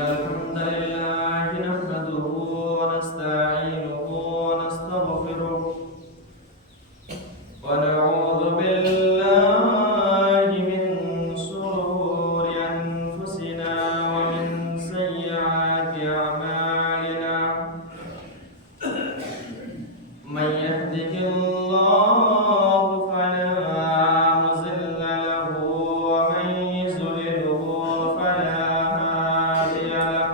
الحمد لله نحمده ونستعينه ونستغفره ونعوذ بالله من شرور أنفسنا ومن سيئات أعمالنا من يهده الله فلا مضل له ومن يضلله فلا هادي له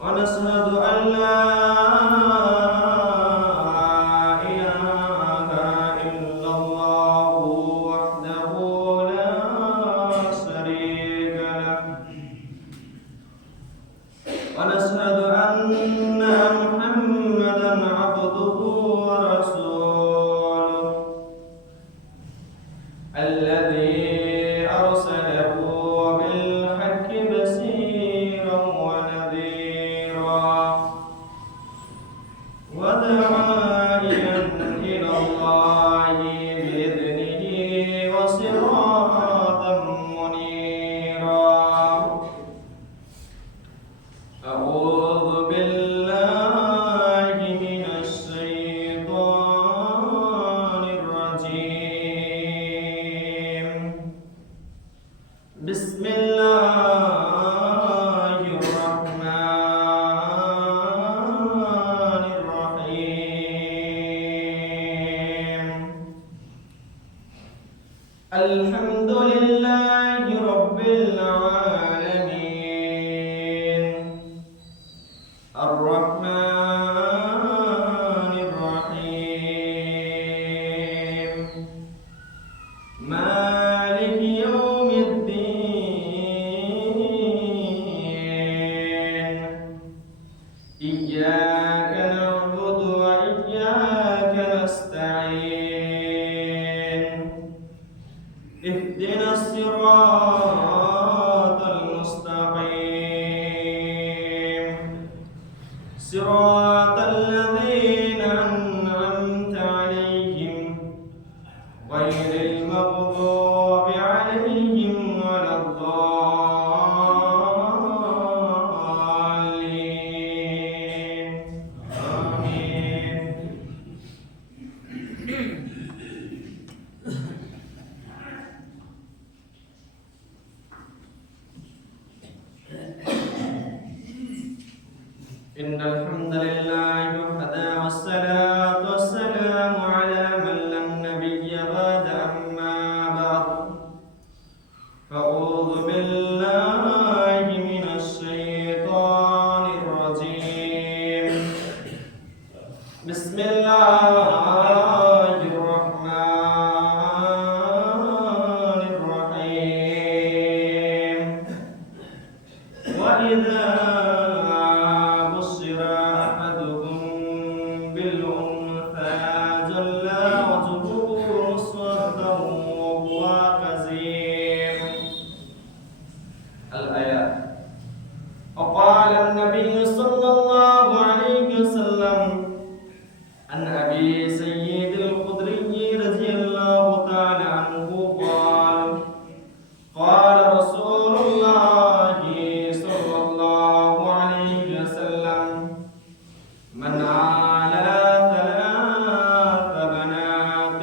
ونشهد أن لا إله إلا الله وحده لا شريك له ونشهد أن محمدا عبده ورسوله الذي أرسله بالحق بشيرا ونذيرا وداعيا إلى الله بإذنه وسراجا منيرا أعوذ بالله من الشيطان الرجيم بسم الله الرحمن الرحيم الحمد لله رب العالمين الرحمن الرحيم مالك يوم الدين إياك نعبد وإياك نستعين اهدنا الصراط المستقيم صراط الذين أنعمت عليهم غير المغضوب عليهم ولا الضالين آمين إن الحمد لله وحده والصلاة والسلام على من لا نبي بعد أما بعد فأعوذ بالله من الشيطان الرجيم بسم الله الرحمن الرحيم وإذا بشر أحدكم بالأنثى ظل وجهه مسودا وهو كظيم الآيات وقال النبي صلى الله عليه وسلم عن أبي سيد الخدري رضي الله تعالى عنه قال قال رسول الله صلى الله عليه وسلم من على ثلاث بنات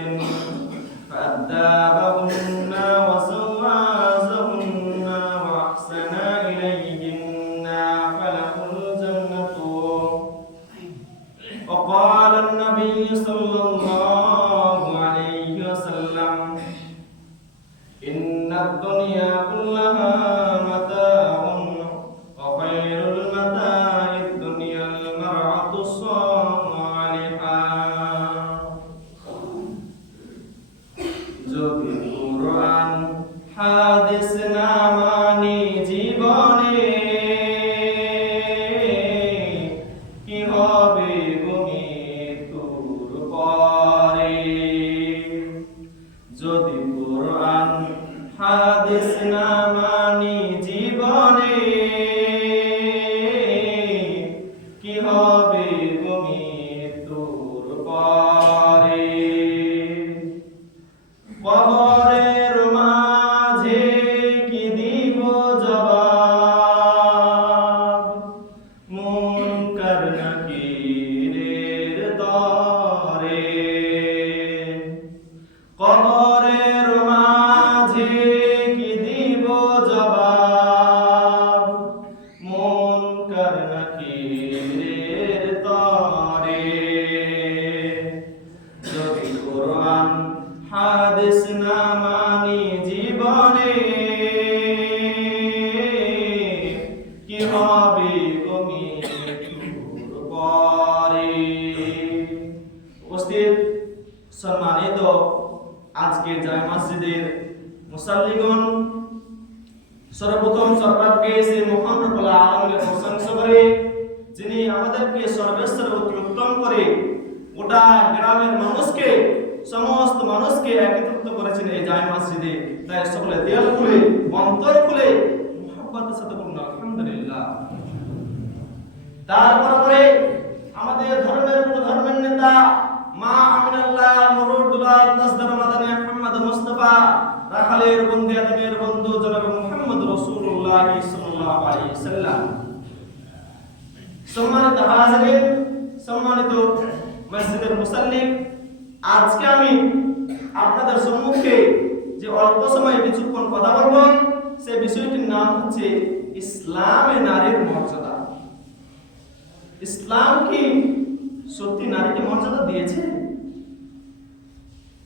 فأدابهن وزوجهن وأحسن إليهن فله الجنة وقال النبي صلى الله عليه وسلم إن الدنيا كلها متاع وخير المتاع الدنيا المرأة الصالحة যদি কুরআন হাদিস না মানি জীবনে সর্বাগ্যে সেই মহান রব্বুল আলামিনের প্রশংসা করে, যিনি আমাদেরকে সর্বেশ্বর অতি উত্তম করে গোটা গ্রামের মানুষকে, সমস্ত মানুষকে একত্রিত করেছেন এই জামে মসজিদে। তাই সকলে দিল খুলে, অন্তর খুলে মুহাব্বতের সাথে বলুন আলহামদুলিল্লাহ। তারপরে আমাদের ধর্মের নেতা মা আমিনাল্লাহ নুরুদ্দৌলা তাজদার মাদানী মুহাম্মদ মুস্তাফা রাখালের বন্ধু আদমের বন্ধু জনাব মুহাম্মদ রাসূলুল্লাহ সাল্লাল্লাহু আলাইহি ওয়াসাল্লাম। সম্মানিত হাজিরিন, সম্মানিত মসজিদের মুসাল্লি, আজকে আমি আপনাদের সম্মুখে যে অল্প সময়ে কিছুক্ষণ কথা বলবো, সেই বিষয়টির নাম হচ্ছে ইসলামে নারীর মর্যাদা। ইসলাম কি সত্যি নারীকে মর্যাদা দিয়েছে?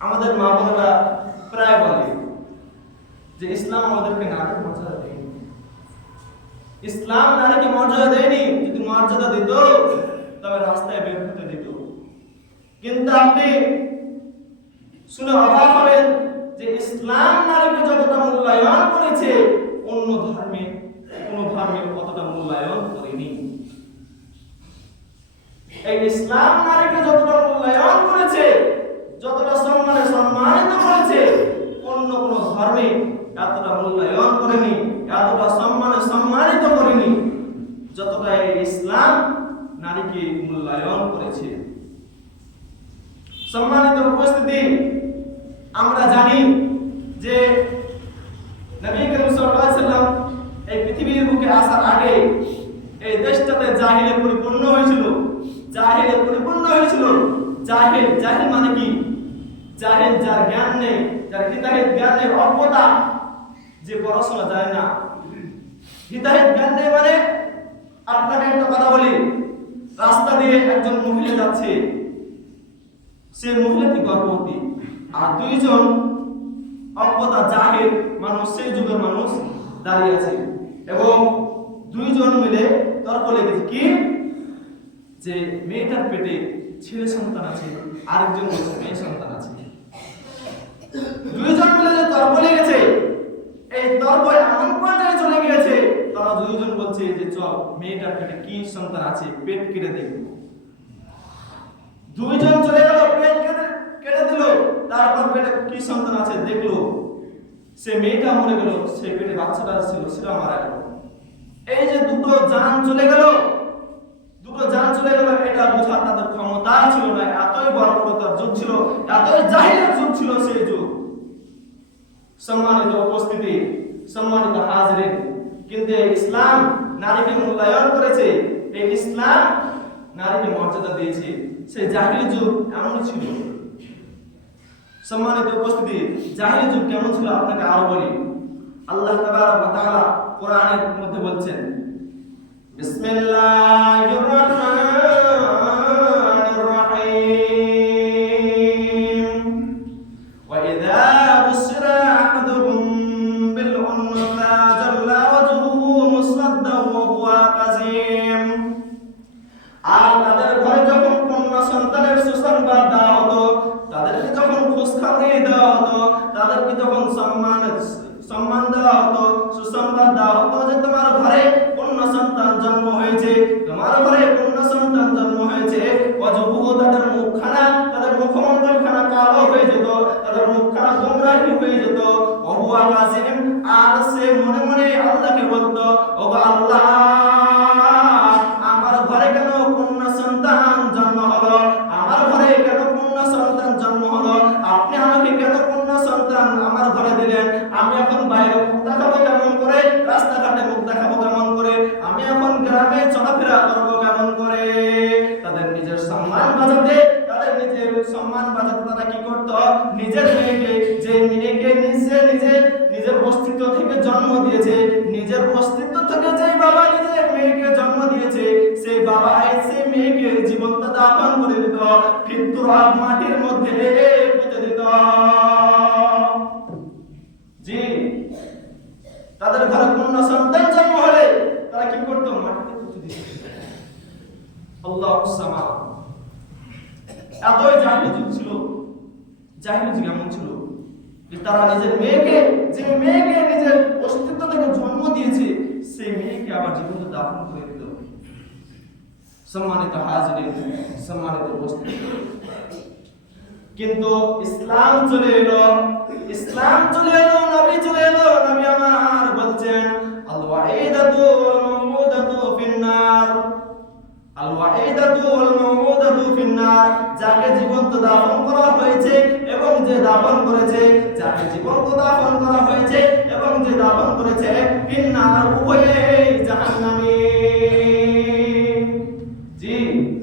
আমাদের মা বোনেরা প্রায় বলে যে ইসলাম আমাদেরকে নারীর মর্যাদা দেয়নি। ইসলাম নারীকে মর্যাদা দেয়নি। যদি মর্যাদা দিত তবে রাস্তায় বের হতে দিত। কিন্তু আপনি শুনে অবাক হবেন যে ইসলাম নারীকে যতটা মূল্যায়ন করেছে অন্য ধর্মে কোন ধর্মে অতটা মূল্যায়ন করেনি। এই ইসলাম নারীকে যতটা মূল্যায়ন করেছে, যতটা সম্মানিত করেছে, অন্য কোন ধর্মে এতটা মূল্যায়ন করেনি, এতটা সম্মানিত করেনি যতটা এই ইসলাম নারীকে মূল্যায়ন করেছে। সম্মানিত উপস্থিতি, আমরা জানি যে নবী করিম সাল্লাল্লাহু আলাইহি ওয়াসাল্লাম এই পৃথিবীর বুকে আসার আগে এই দেশটাতে জাহিলে পরিপূর্ণ হয়েছিল। জাহিল মানে কি? জাহিল যার জ্ঞান নেই, যার হিদায়াত জ্ঞান নেই, অজ্ঞতা, যে পড়াশোনা জানে না। হিদায়াত জ্ঞান নেই মানে, আপনাকে একটা কথা বলি, রাস্তা দিয়ে একজন মহিলা যাচ্ছে, সে মহিলাটি গর্ভবতী, আর দুইজন অজ্ঞতা জাহিল মানুষ, সেই যুগের মানুষ দাঁড়িয়ে আছে, এবং দুইজন মিলে তর্ক লেগেছে কি যে মেয়েটার পেটে ছেলে সন্তান আছে, আরেকজন বলছে মেয়ে সন্তান আছে। দুইজন মিলে যে তর্ক লেগেছে, এই তর্ক এমন পর্যায়ে চলে গিয়েছে, তারা দুইজন বলছে যে চল মেয়েটার পেটে কি সন্তান আছে পেট কেটে দেব। দুইজন চলে গেল, পেট কেটে দিল, তারপর পেটে কি সন্তান আছে দেখলো, সে মেয়েটা মরে গেল, সে পেটে বাচ্চাটা ছিল সেটা মারা গেল। এই যে দুটো জান চলে গেল, এটা বোঝা তাদের ক্ষমতা ছিল না। এতই বর্বরতার যুগ ছিল, এতই জাহিলের যুগ ছিল সেই যুগ। সম্মানিত উপস্থিতি, সম্মানিত হাজিরিন, কিন্তু ইসলাম নারীকে মূল্যায়ন করেছে, এই ইসলাম নারীকে মর্যাদা দিয়েছে। সেই জাহিলি যুগ এমন ছিল। সম্মানিত উপস্থিতি, জাহিলি যুগ কেমন ছিল আপনাকে আরো বলি। আল্লাহ তাবারক ওয়া তাআলা কোরআনের মধ্যে বলছেন, বিসমিল্লাহির রাহমানির রহিম, ওয়া ইযা বুশিরা আহাদুহুম বিল উনসা জাল্লা ওয়াজহুহু মুসওয়াদ্দান ওয়া হুয়া কাযীম। আর তাদের ঘরে যখন কন্যা সন্তানের সুসংবাদ দেওয়া হতো, তাদেরকে যখন খুশখবরি দেওয়া হতো, তাদেরকে যখন সম্মান দেওয়া হতো, সুসংবাদ দেওয়া হতো যে তোমার ঘরে কন্যা সন্তান জন্ম হয়েছে, তোমার ঘরে কন্যা সন্তান জন্ম হয়েছে, ওয়াজহুহু, তাদের মুখখানা, তাদের মুখমণ্ডলখানা কালো হয়ে যেত, তাদের মুখখানা গোমরাহী হয়ে যেত, ওয়া হুয়া কাযীম, আর সে মনে মনে আল্লাহকে বলতো, ও আল্লাহ, আমার ঘরে কেন কন্যা সন্তান জন্ম হলো, আমার ঘরে কেন কন্যা সন্তান জন্ম হলো, আপনি আমাকে কেন কন্যা সন্তান আমার ঘরে দিলেন, আমি এখন বাইরে মুখ দেখাবো কেমন করে, রাস্তাঘাটে মুখ দেখাবো কেমন করে, আমি এখন গ্রামে চলাফেরা করবো কেমন করে। তাদের নিজের সম্মান বাঁচাতে তারা কি করত, নিজের মেয়েকে, যে মেয়েকে নিজের অস্তিত্ব থেকে জন্ম দিয়েছে, নিজের অস্তিত্ব থেকে যে বাবা নিজের মেয়েকে জন্ম দিয়েছে, সেই বাবা সেই মেয়েকে জীবন্ত দাফন করে দিত, ফিতরাত মাটির মধ্যে পুঁতে দিত। জি, তাদের ঘরে কন্যা সন্তান জন্ম হলে তারা কি করতো, মাটিতে পুঁতে দিত। আল্লাহু সামাদ। এতই জাহিলি যুগ ছিল। জাহিলি যুগ এমন ছিল যে তারা নিজের মেয়েকে, যে মেয়েকে নিজের অস্তিত্ব থেকে জন্ম দিয়েছে, আবার জীবন্ত দাফন করে দিল। সম্মানিত হাজিরিন, সম্মানিত উপস্থিতি, কিন্তু ইসলাম চলে এলো, নবী চলে এলো। নবী আমার বলছেন আল ওয়াইদাতু ওয়াল মাউদাতু ফিন্নার, আল ওয়াইদাতু ওয়াল মাউদাতু ফিন্নার, যাকে জীবন্ত দাফন করা হয়েছে এবং যে দাফন করেছে, যাকে জীবন্ত দাফন করা হয়েছে এবং যে দাফন করেছে, ফিন্নার, উভয়েই জাহান্নামী। জি,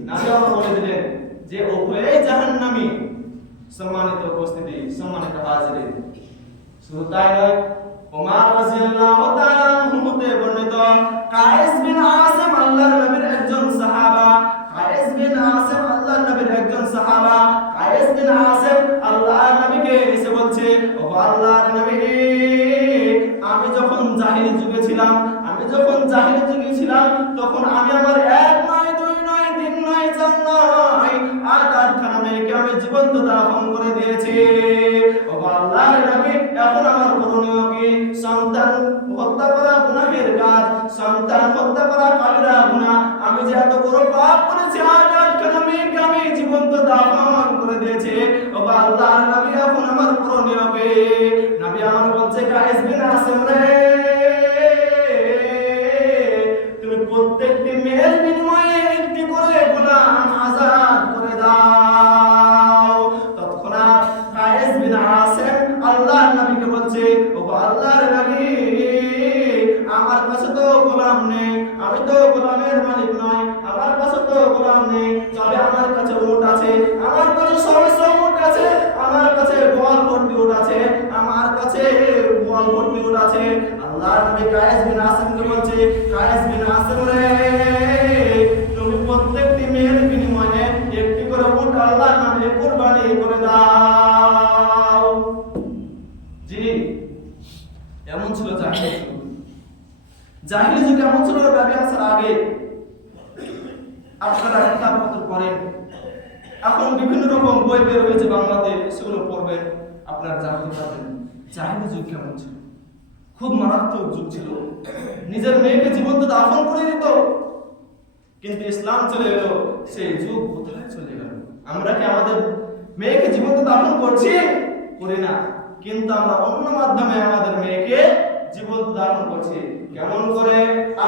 নবী আমার বলে দিলেন যে উভয়েই জাহান্নামী। সম্মানিত উপস্থিতি, সম্মানিত হাজিরিন, শুধু তাই নয়, ওমর রাদিয়াল্লাহু তাআলা আনহু হতে বর্ণিত কায়েস বিন আসিম আল্লাহর নবীর একজন সাহাবা, কায়েস বিন আসিম আল্লাহর নবীর একজন সাহাবা, কায়েস বিন আসিম আল্লাহর নবীকে এসে বলছে, ও আল্লাহর নবী, আমি যখন জাহিলি যুগে ছিলাম, তখন আমি আমার এক নয়, দুই নয়, তিন নয়, চার নয়, 8-8খানা মেয়েকে আমি জীবন্ত দাফন করে দিয়েছি। ও আল্লাহর নবী, এখন আমার করণীয় কি? সন্তান হত্যা করা গুনাহের কাজ, সন্তান হত্যা করা কাবিরা গুনাহ। আমি যে এত বড় পাপ করেছি, 8-8খানা মেয়েকে আমি জীবন্ত দাফন করে দিয়েছি। ও আল্লাহর নবী, এখন আমার করণীয় কি? নবী আমার বলছে, কায়েস বিন আসিম রে, প্রত্যেকটি মেয়ের বিনিময়ে একটি করে গোলাম আজাদ করে দাও। তৎক্ষণাৎ কায়েস বিন আসিম আল্লাহর নবীকে বলছে, ও আল্লাহর নবী, আমার কাছে তো গোলাম নেই, আমি তো গোলামের মালিক নই, আমার কাছে তো গোলাম নেই, তবে আমার কাছে উট আছে, আমার কাছে সহস্র উট আছে, আমার কাছে বল ভর্তি উট আছে, আমার কাছে বল ভর্তি উট আছে। আল্লাহর নবী কায়েস বিন আসিমকে বলছে, কায়েস বিন আসিম রে, তুমি প্রত্যেকটি মেয়ের বিনিময়ে একটি করে উট আল্লাহর নামে কুরবানি করে দাও। জি, এমন ছিল জাহিলি যুগ। জাহিলি যুগ এমন ছিল, নবী আসার আগে আপনারা কিতাবপত্র পড়েন, এখন বিভিন্ন রকম বই বের হয়েছে বাংলাতে, সেগুলো পড়বেন, আপনারা জানতে পারবেন জাহিলি যুগ কেমন ছিল। খুব মারাত্মক যুগ ছিল, নিজের মেয়েকে জীবন্ত দাফন করে দিত। কিন্তু ইসলাম চলে এলো, সেই যুগ কোথায় চলে গেল? আমরা কি আমাদের মেয়েকে জীবন্ত দাফন করছি? করি না, কিন্তু আমরা অন্য মাধ্যমে আমাদের মেয়েকে জীবন্ত দাফন করছি। কেমন করে?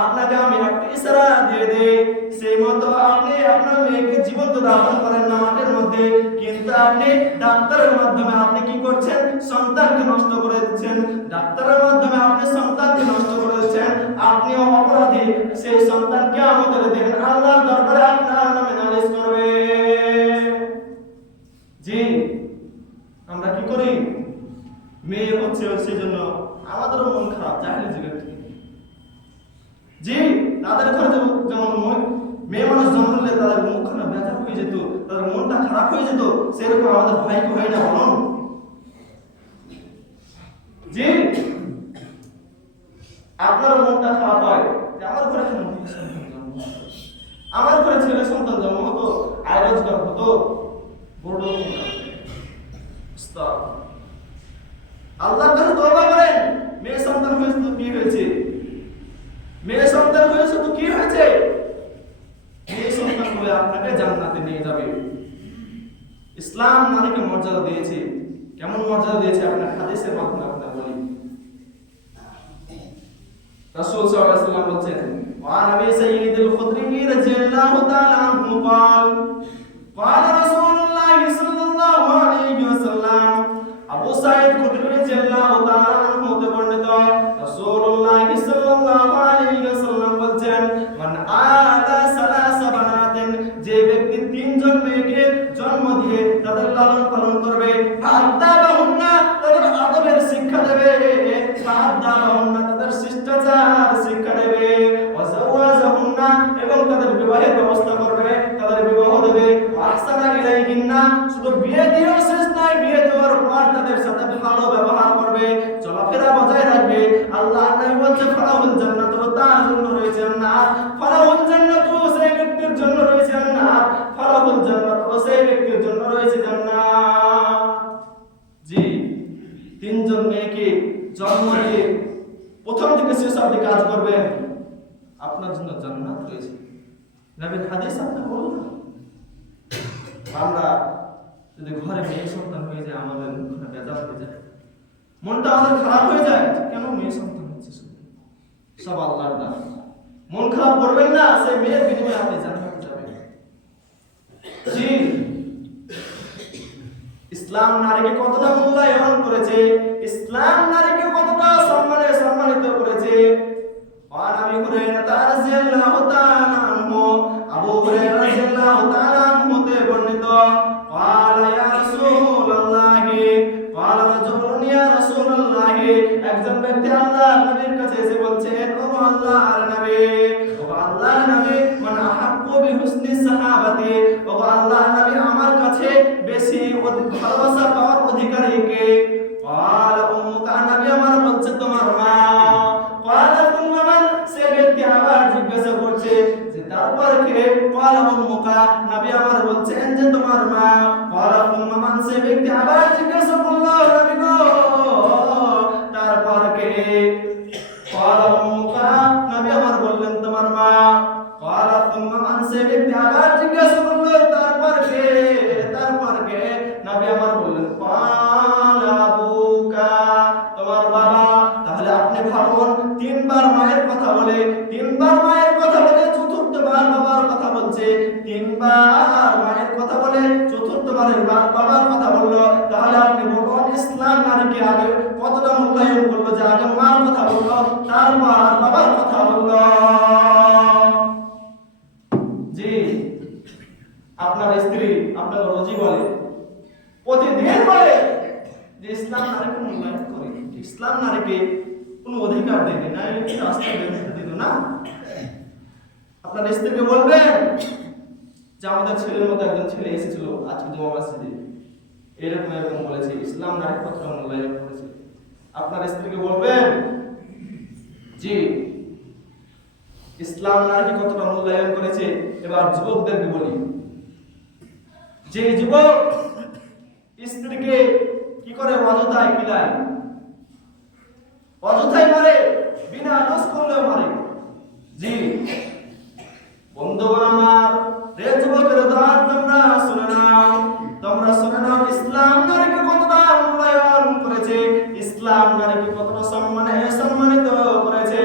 আপনাকে আমি একটা ইশারা দিয়ে দেই, সেই মতো আপনি আপনার মেয়েকে জীবন্ত দাফন করেন না মাঠের মধ্যে, কিন্তু আপনি ডাক্তারের মাধ্যমে আপনি কি করছেন? সন্তানকে নষ্ট করে দিচ্ছেন। ডাক্তারের মাধ্যমে আপনি সন্তানকে নষ্ট করে দিচ্ছেন, আপনিও অপরাধী। সেই সন্তানকে আমাদের দেখেন আল্লাহর দরবারে আপনার নামে নালিশ করবে। জি, আমরা কি করি? মেয়ে হচ্ছে সেই জন্য আমাদেরও মন খারাপ। জাহিলি যুগে জি, তাদের ঘরে যেমন মেয়ে মানুষ জন্ম নিলে তাদের মুখখানা ব্যথা হয়ে যেত, তাদের মনটা খারাপ হয়ে যেত, সেরকম আমাদের ভাইকে হয় না বলুন? জি, আপনার মনটা খারাপ হয় যে আমার ঘরে কেন আমার ঘরে ছেলে সন্তান জন্ম হতো, আয় রোজগার হতো, বড় আল্লাহর কাছে তওবা করেন। মেয়ে সন্তান হয়েছে তো কি হয়েছে? মেয়ে সন্তান হয়েছে তো কি হয়েছে? মেয়ে সন্তান হলে আপনাকে জান্নাতে নিয়ে যাবে। ইসলাম নারীকে মর্যাদা দিয়েছে। কেমন মর্যাদা দিয়েছে? আপনার হাদিসের মাধ্যমে আপনাকে বলি। রাসূল সাল্লাল্লাহু আলাইহি ওয়াসাল্লাম বলেন, ওয়া নবী সাইয়্যিদুল খুদরি রাদিয়াল্লাহু তাআলা আনহু قال قال رسول الله صلى الله عليه وسلم, আবু সাঈদ খুদরি রাদিয়াল্লাহু তাআলা আনহু হতে বর্ণিত, রাসূলুল্লাহ সাল্লাল্লাহু আলাইহি ওয়াসাল্লাম বলেন, মান আলা সালাসা বানাতিন, যে ব্যক্তি তিনজন মেয়েকে জন্ম দিয়ে তাদের লালন পালন করবে, ফাদাবাহুন্না, তাদের আদবের শিক্ষা দেবে, ফাদাবাহুন্না, তাদের শিষ্টাচার শিক্ষা দেবে, ওয়াজাওয়াজাহুন্না, এবং তাদের বিবাহের ব্যবস্থা করবে, তাদের বিবাহ দেবে, আহসানা ইলাইহিন্না, শুধু বিয়ে দিয়েও শেষ নয়, বিয়ে দেওয়ার পর তাদের সাথে ভালো ব্যবহার করবে, চলাফেরা বজায় রাখবে। আল্লাহ নবী বলছেন, আপনার জন্য জান্নাত রয়েছে। নবীর হাদিস আপনি বলুন না। আমরা যদি ঘরে মেয়ে সন্তান হয়ে যায়, আমাদের ঘরে বেজার হয়ে যায়, মনটা আমাদের খারাপ হয়ে যায়, কেন মেয়ে সন্তান হচ্ছে, সব আল্লাহর দান। মন খারাপ করবেন না, সেই মেয়ের বিনিময়ে আপনি জান্নাতে যাবেন। জি, ইসলাম নারীকে কতটা মূল্যায়ন করেছে, ইসলাম নারীকে কতটা সম্মানিত করেছে। আর আবু হুরায়রা রাদিয়াল্লাহু তাআলা আনহু, আবু হুরায়রা রাদিয়াল্লাহু তাআলা আনহু তে বর্ণিত, قال يا رسول الله قال رجل يا رسول الله, একজন ব্যক্তি আল্লাহর নবীর কাছে এসে বলছেন, ও আল্লাহর নবী, ও আল্লাহর নবী, মান আহাব্বু বিহুসনি সাহাবাতি, ও আল্লাহর নবী, আমার কাছে বেশি ভালোবাসা পাওয়ার অধিকারী কে? قال উম্মুকা, নবী আমার বলছে তোমার মা। قال ثم من, সে ব্যক্তি আবার জিজ্ঞাসা করছে যে তারপর কে? قال উম্মুকা, নবী আমার বলছেন যে তোমার মা। قال ثم من, সে ব্যক্তি আবার জিজ্ঞাসা করলো, নবী গো তারপর কে? قال উম্মুকা, নবী আমার বললেন তোমার মা। قال ثم من, সে ব্যক্তি আবার জিজ্ঞাসা করলো তারপর কে? নবী আমার বললেন قال আবুকা, তোমার বাবা। তাহলে আপনি ভাবুন, তিনবার মায়ের কথা বলে চতুর্থবার বাবার কথা বলছে, তিনবার মায়ের কথা বলে চতুর্থবারের বাবার কথা বললো। তাহলে আপনি বলুন, ইসলাম নারীকে আগে কতটা মূল্যায়ন করলো, যে আগে মার কথা বললো, তারপর বাবার কথা বললো। জি, আপনার স্ত্রী আপনার রোজি বলে, প্রতিদিন বলে যে ইসলাম নারীকে মূল্যায়ন করে, ইসলাম নারীকে কোনো অধিকার দেয়নি, না রাস্তা দিল না। আপনার স্ত্রীকে বলবেন যে আমাদের ছেলের মতো একজন ছেলে এসেছিল আজকে জমা মসজিদে, এরকম বলেছে, ইসলাম নারী কতটা মূল্যায়ন করেছে। আপনার স্ত্রীকে বলবেন জি, ইসলাম নারীকে কতটা মূল্যায়ন করেছে। এবার যুবকদেরকে বলি, যে যুবক স্ত্রীকে কি করে অযথায় কিলায়, অযথায় মারে, বিনা দোষ করলেও মারে। জি বন্ধুগণ আমার, রে যুবকের দাঁত তোমরা শুনে নাও, ইসলাম নারীকে কতটা মূল্যায়ন করেছে, ইসলাম নারীকে কতটা সম্মানিত করেছে।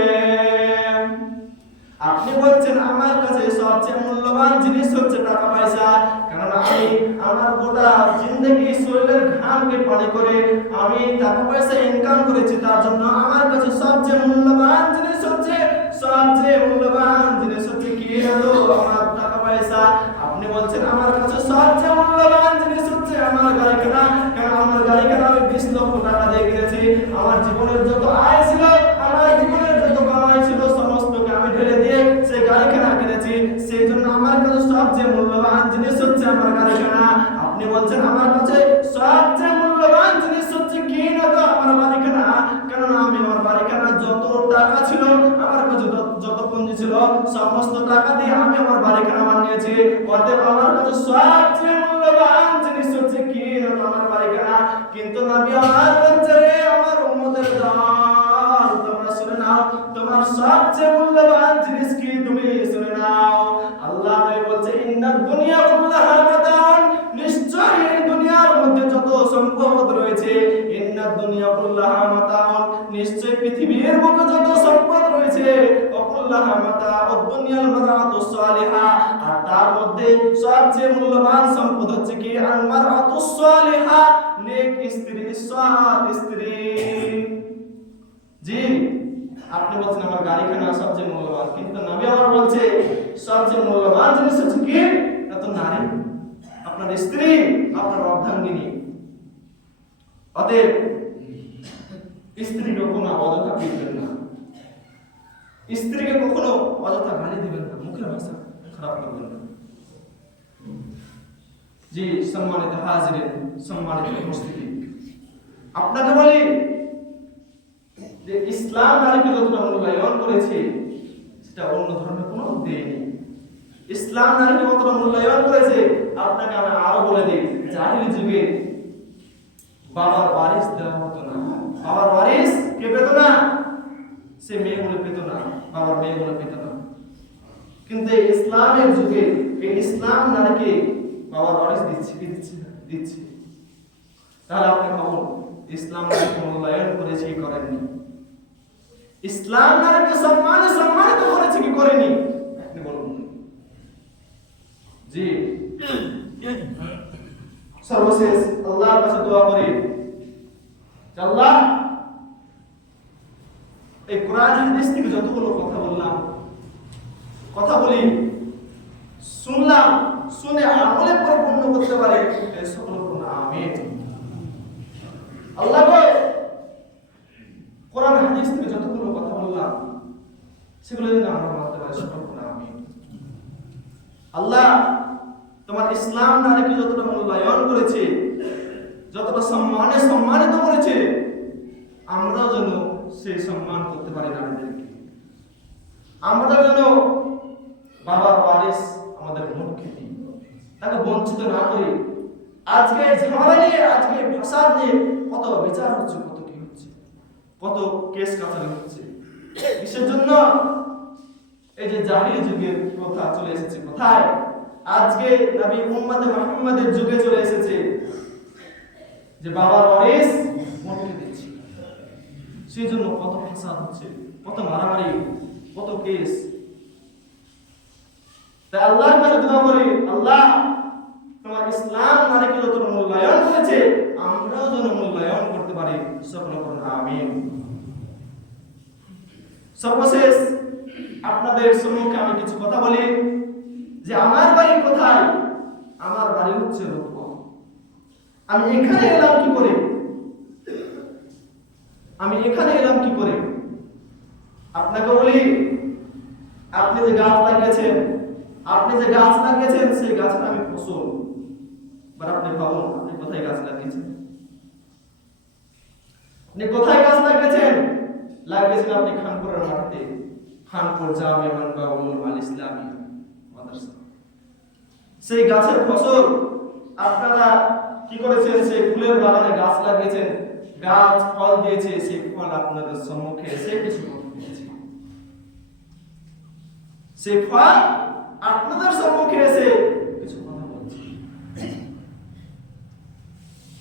আপনি বলছেন আমার কাছে সবচেয়ে মূল্যবান জিনিস হচ্ছে টাকা পয়সা, কারণ আমি আমার গোটা জিন্দগি শরীরের ঘামকে পানি করে আমি টাকা পয়সা ইনকাম করেছি, তার জন্য আমার কাছে সবচেয়ে মূল্যবান জিনিস হচ্ছে কি? আমার টাকা পয়সা। আপনি বলছেন আমার কাছে সবচেয়ে মূল্যবান জিনিস হচ্ছে আমার গাড়ি কেনা, কারণ আমার গাড়ি কেনা আমি 20 লক্ষ টাকা দিয়ে কিনেছি। আমার জীবনের যত আয় ছিল, আমার জীবনের যত কামাই ছিল, সমস্তকে আমি ঢেলে দিয়ে সেই গাড়ি কেনা কিনেছি, সেই জন্য আমার কাছে সবচেয়ে মূল্যবান জিনিস হচ্ছে আমার গাড়ি কেনা। আপনি বলছেন আমার কাছে সবচেয়ে মূল্যবান জিনিস হচ্ছে কি? না তো আমার বাড়ি কেনা, কারণ আমি আমার বাড়ি কেনা যত টাকা ছিল, আমার কাছে যত পুঁজি ছিল, সমস্ত টাকা দিয়ে আমি আমার বাড়ি কেনা বানিয়েছি। অতএব আমার কাছে সবচেয়ে মূল্যবান জিনিস হচ্ছে কি? না তো আমার বাড়ি কেনা। কিন্তু নবী আমার বলছে, রে আমার উম্মতের দল, তোমরা শুনে নাও, তোমার সবচেয়ে মূল্যবান জিনিস কি? তুমি শুনে নাও। আল্লাহ নবী বলছে, ইন্নাদ দুনিয়া কুল্লাহা মাতাউন, নিশ্চয়ই এই দুনিয়ার মধ্যে যত সম্পদ রয়েছে, ইন্নাদ দুনিয়া কুল্লাহা মাতাউন, নিশ্চয়ই পৃথিবীর মধ্যে যত সম্পদ রয়েছে, কুল্লাহা মাতাউদ দুনিয়াল মারাতুস সালিহা, আর তার মধ্যে সবচেয়ে মূল্যবান সম্পদ হচ্ছে কি? আল মারাতুস সালিহা, নেক স্ত্রী, সৎ স্ত্রী। জি, আপনি বলছেন আমার গাড়ি কেনা সবচেয়ে মূল্যবান, কিন্তু নবী আমার বলছে সবচেয়ে মূল্যবান জিনিস হচ্ছে কি? না তো নারী, আপনার স্ত্রী, আপনার অর্ধাঙ্গিনী। অতএব স্ত্রীকে কখনো অযথা পিটবেন না, স্ত্রীকে কখনো অযথা গালি দিবেন না, মুখের ভাষা খারাপ করবেন না। জি সম্মানিত হাজিরিন, সম্মানিত উপস্থিতি, আপনাকে বলি যে ইসলাম নারীকে যতটা মূল্যায়ন করেছে সেটা অন্য ধর্মে কোনো দেয়নি। ইসলাম নারীকে কতটা মূল্যায়ন করেছে আপনাকে আমি আরো বলে দিই, জাহিলি যুগে বাবার ওয়ারিস দেওয়া হতো না। বাবার ওয়ারিস কে পেত না? সে মেয়েগুলো পেত না, বাবার মেয়েগুলো পেত না। কিন্তু এই ইসলামের যুগে এই ইসলাম নারীকে বাবার ওয়ারিস দিচ্ছে। তাহলে আপনি ভাবুন, ইসলাম নারীকে মূল্যায়ন করেছে কি করেননি? ইসলাম নারীকে সম্মানিত করেছে কি করেনি? আপনি বলুন। জি, সর্বশেষ আল্লাহর কাছে দোয়া করি, আল্লাহ এই কোরআন হাদিস থেকে যতগুলো কথা বলি শুনলাম, শুনে আমলে পরিপূর্ণ করতে পারে এই সকল পূর্ণ আমিন। আল্লাহ কোরআন হাদিস থেকে যতগুলো কথা বললাম সেগুলো যেন আমরা মানতে পারি, সকল পূর্ণ আমিন। আল্লাহ তোমার ইসলাম নারীকে যতটা মূল্যায়ন করেছে, যতটা সম্মানিত করেছে, আমরাও যেন সেই সম্মান করতে পারি নারীদেরকে। আমরা যেন বাবার ওয়ারিস আমাদের মুখকে দিই, তাকে বঞ্চিত না করি। আজকে ঝামেলা নিয়ে, আজকে ফাসাদ নিয়ে কত বিচার হচ্ছে, কত কি হচ্ছে, কত কেস কাছারি হচ্ছে। কিসের জন্য? এই যে জাহিলি যুগের প্রথা চলে এসেছে কোথায়? আজকে নবী উম্মতে মুহাম্মাদের যুগে চলে এসেছে যে বাবার ওয়ারিস মুখকে দিচ্ছে। সেই জন্য কত ফাসাদ হচ্ছে, কত মারামারি, কত কেস। তাই আল্লাহর কাছে দোয়া করি, আল্লাহ তোমার ইসলাম নারীকে যতটা মূল্যায়ন করেছে, আমরাও যেন মূল্যায়ন করতে পারি, সকল পূর্ণ আমিন। সর্বশেষ আপনাদের সম্মুখে আমি কিছু কথা বলি যে আমার বাড়ি কোথায়? আমার বাড়ি হচ্ছে রূপগঞ্জ। আমি এখানে এলাম কি করে? আপনাকে বলি, আপনি যে গাছ লাগিয়েছেন সেই গাছের আমি ফসল। আপনি ভাবুন, আপনি কোথায় গাছ লাগিয়েছেন? আপনি খানপুরের মাটিতে, খানপুর জামে মানবাউল আল ইসলামী মাদ্রাসা। সেই গাছের ফসল আপনারা কি করেছেন? সেই ফুলের বাগানে গাছ লাগিয়েছেন, গাছ ফল দিয়েছে, সেই ফল আপনাদের সম্মুখে এসে কিছু দিয়েছে। সেই ফল আপনাদের সম্মুখে এসে কিছু কথা বলছে।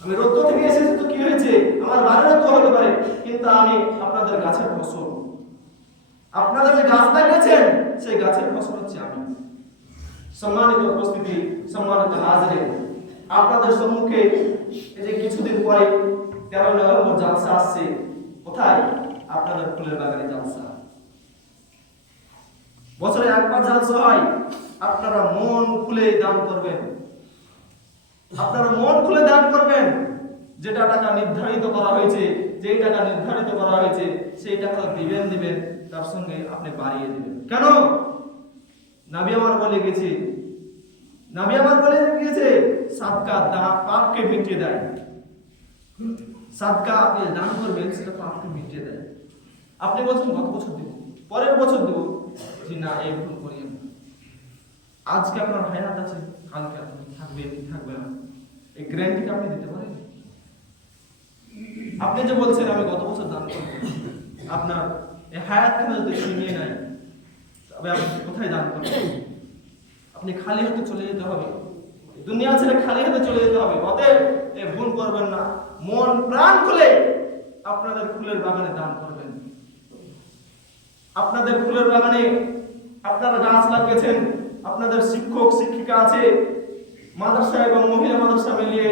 আমি রোদ্র থেকে এসেছি তো কি হয়েছে? আমার বাড়ির তো হতে পারে, কিন্তু আমি আপনাদের গাছের ফসল। আপনারা যে গাছ লাগিয়েছেন সেই গাছের ফসল হচ্ছে আমি। সম্মানিত উপস্থিতি, সম্মানিত হাজির, আপনাদের সম্মুখে এই যে কিছুদিন পরে 13 নভেম্বর জালসা আসছে। কোথায়? আপনাদের ফুলের বাগানে জালসা। বছরে একবার জালসা হয়। আপনারা মন খুলে দান করবেন, যেটা টাকা নির্ধারিত করা হয়েছে, সেই টাকা দিবেন, তার সঙ্গে আপনি বাড়িয়ে দিবেন। কেন? নবী আমার বলে গেছে সাদকা পাপকে মিটিয়ে দেয়। সাদকা আপনি দান করবেন, সেটা পাপকে মিটিয়ে দেয়। আপনি বলছেন গত বছর দেব, পরের বছর দেব, জি না, এই ভুল করিয়েন না। আজকে আপনার হায়াত আছে, কালকে আপনি থাকবে না, এই গ্যারান্টিটা আপনি দিতে পারেন? আপনি যে বলছেন আমি গত বছর দান করব, আপনার এই হায়াতখানা যদি ছিনিয়ে নেয়, তবে আপনি কোথায় দান করবেন? আপনি খালি হাতে চলে যেতে হবে, দুনিয়া ছেড়ে খালি হাতে চলে যেতে হবে। অতএব এই ভুল করবেন না, মন প্রাণ খুলে আপনাদের ফুলের বাগানে দান করবেন। আপনাদের ফুলের বাগানে আপনারা গাছ লাগিয়েছেন, আপনাদের শিক্ষক শিক্ষিকা আছে, মাদ্রাসা এবং মহিলা মাদ্রাসা মিলিয়ে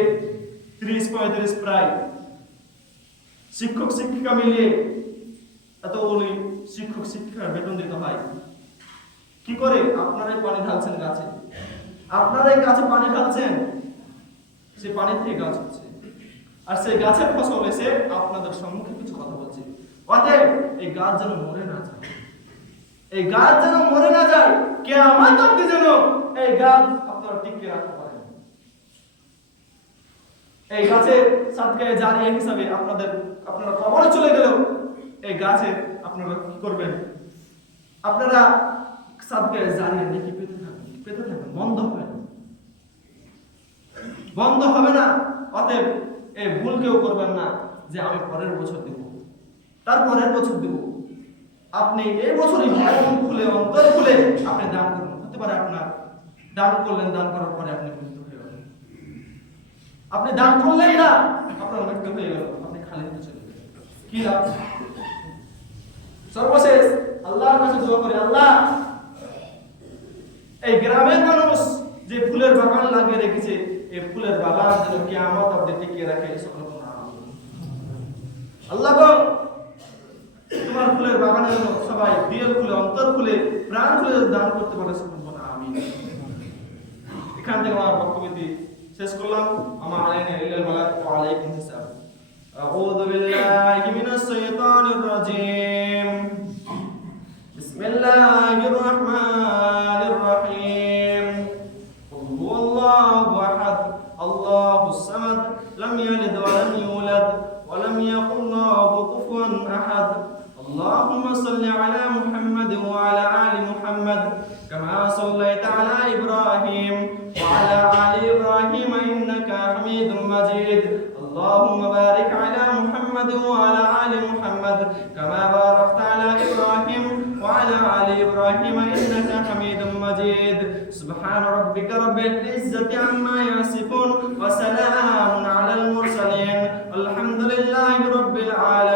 30-35 প্রায় শিক্ষক শিক্ষিকা মিলিয়ে এতগুলি শিক্ষক শিক্ষিকার বেতন দিতে হয়। কি করে? আপনারাই পানি ঢালছেন গাছে, আপনারাই গাছে পানি ঢালছেন, সেই পানি থেকে গাছ হচ্ছে, আর সেই গাছের ফসল এসে আপনাদের সম্মুখে কিছু কথা বলছে। অতএব এই গাছ যেন মরে না যায়, কিয়ামত অবধি যেন এই গাছ আপনারা টিকিয়ে রাখতে পারেন। এই গাছের সাদকায়ে জারিয়া হিসাবে আপনারা কবরে চলে গেলেও এই গাছের আপনারা কি করবেন? আপনারা সাদকায়ে জারিয়া নেকি পেতে থাকবেন, বন্ধ হবে না। অতএব এই ভুল কেউ করবেন না যে আমি পরের বছর দেব, তার পরের বছর দেব। আপনি এই বছরই মন খুলে, অন্তর খুলে আপনি দান করুন। হতে পারে আপনার দান করলেন, দান করার পরে আপনি মৃত্যু হয়ে গেলেন। আপনি দান করলেন না, আপনার মৃত্যু হয়ে গেল, আপনি খালি হাতে চলে গেলেন, কি লাভ? সর্বশেষ আল্লাহর কাছে দোয়া করি, আল্লাহ এই গ্রামের মানুষ যে ফুলের বাগান লাগিয়ে রেখেছে, এই ফুলের বাগান যেন কিয়ামত অবধি টিকিয়ে রাখে, সকল আল্লাহ গো, তোমার ফুলের বাগানে যেন সবাই দিল খুলে, অন্তর খুলে, প্রাণ খুলে দান করতে পারে, সকল আমিন। এখান থেকে আমার বক্তব্যটি শেষ করলাম। আমার আলাইনা ইল্লাল বালাগ ওয়া আলাইকুম হিসাব। আউযু বিল্লাহি মিনাশ শাইতানির রাজীম। বিসমিল্লাহির রাহমানির রহিম। কুল হুয়াল্লাহু আহাদ, আল্লাহুস সামাদ, লাম ইয়ালিদ ওয়া লাম ইউলাদ ওয়া লাম ইয়াকুল লাহু কুফুয়ান আহাদ। اللهم صل على محمد وعلى آل محمد كما صليت على إبراهيم وعلى آل إبراهيم إنك حميد مجيد. اللهم بارك على محمد وعلى آل محمد كما باركت على إبراهيم وعلى آل إبراهيم إنك حميد مجيد. سبحان ربك رب العزة عما يصفون وسلام على المرسلين والحمد لله رب العالمين.